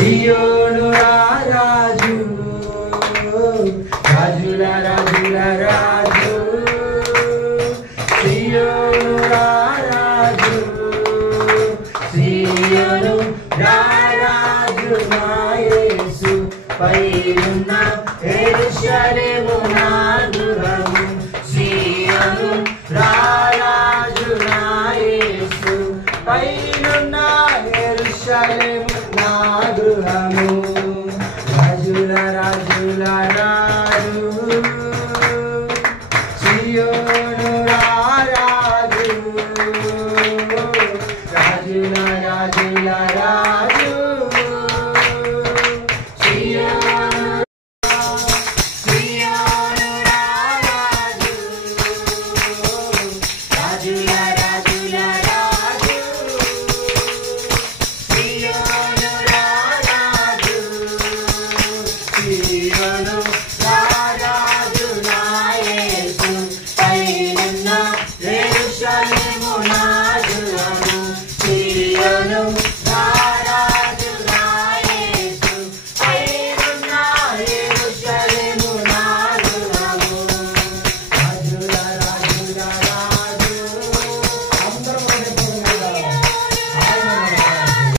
సియోను రాజు, రాజుల రాజుల రాజు, సియోను రాజు, సియోను రాజు నా యేసు పైనున్న యెరూషలేము నా గృహము. సియోను రాజు నా యేసు పైనున్న యెరూషలేము నా గృహము. రాజుల రాజుల